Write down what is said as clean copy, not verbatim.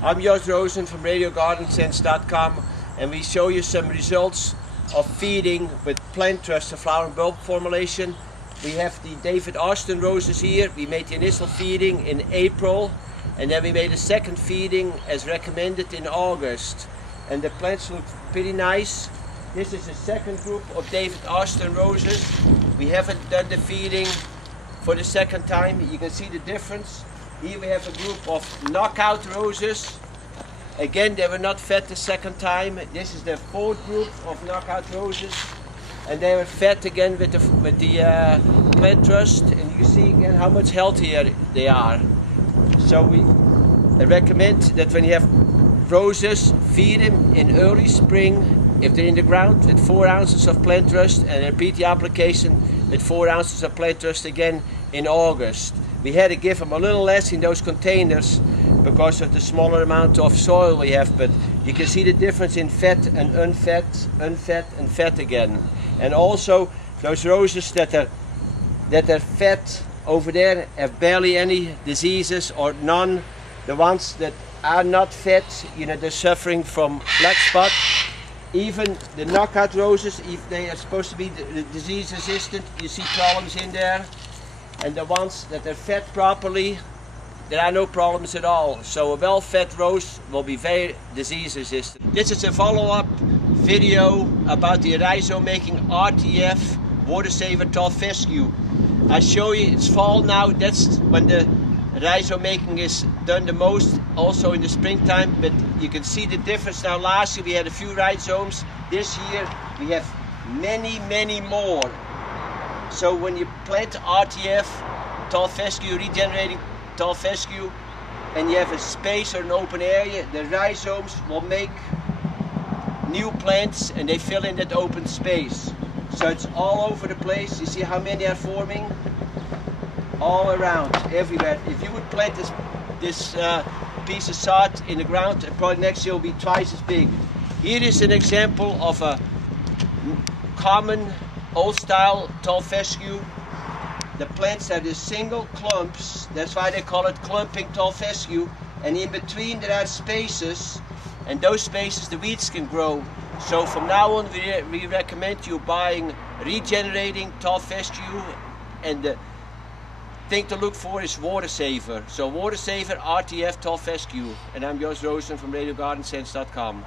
I'm Water Rosen from RadioGardenSense.com, and we show you some results of feeding with plant trust and flower and bulb formulation. We have the David Austin roses here. We made the initial feeding in April, and then we made a second feeding as recommended in August. And the plants look pretty nice. This is the second group of David Austin roses. We haven't done the feeding for the second time. You can see the difference. Here we have a group of knockout roses. Again, they were not fed the second time. This is the fourth group of knockout roses, and they were fed again with the plant trust, and you can see again how much healthier they are. So I recommend that when you have roses, feed them in early spring if they're in the ground with 4 ounces of plant trust, and repeat the application with 4 ounces of plant trust again in August. We had to give them a little less in those containers because of the smaller amount of soil we have, but you can see the difference in fat and unfat, unfat and fat again. And also those roses that are fat over there have barely any diseases or none. The ones that are not fat, you know, they're suffering from black spot. Even the knockout roses, if they are supposed to be disease resistant, you see problems in there. And the ones that are fed properly, there are no problems at all. So a well-fed rose will be very disease resistant. This is a follow-up video about the rhizome-making RTF Water Saver Tall Fescue. I show you it's fall now. That's when the rhizome making is done the most, also in the springtime. But you can see the difference now. Last year we had a few rhizomes. This year we have many more. So when you plant RTF Tall Fescue, regenerating Tall Fescue, and you have a space or an open area, the rhizomes will make new plants and they fill in that open space. So it's all over the place. You see how many are forming? All around, everywhere. If you would plant this piece of sod in the ground, probably next year will be twice as big. Here is an example of a common old-style tall fescue. The plants have these single clumps. That's why they call it clumping tall fescue. And in between there are spaces, and those spaces the weeds can grow. So from now on we recommend you buying regenerating tall fescue, and the thing to look for is Water Saver. So Water Saver RTF Tall Fescue. And I'm Water Rosen from RadioGardenSense.com.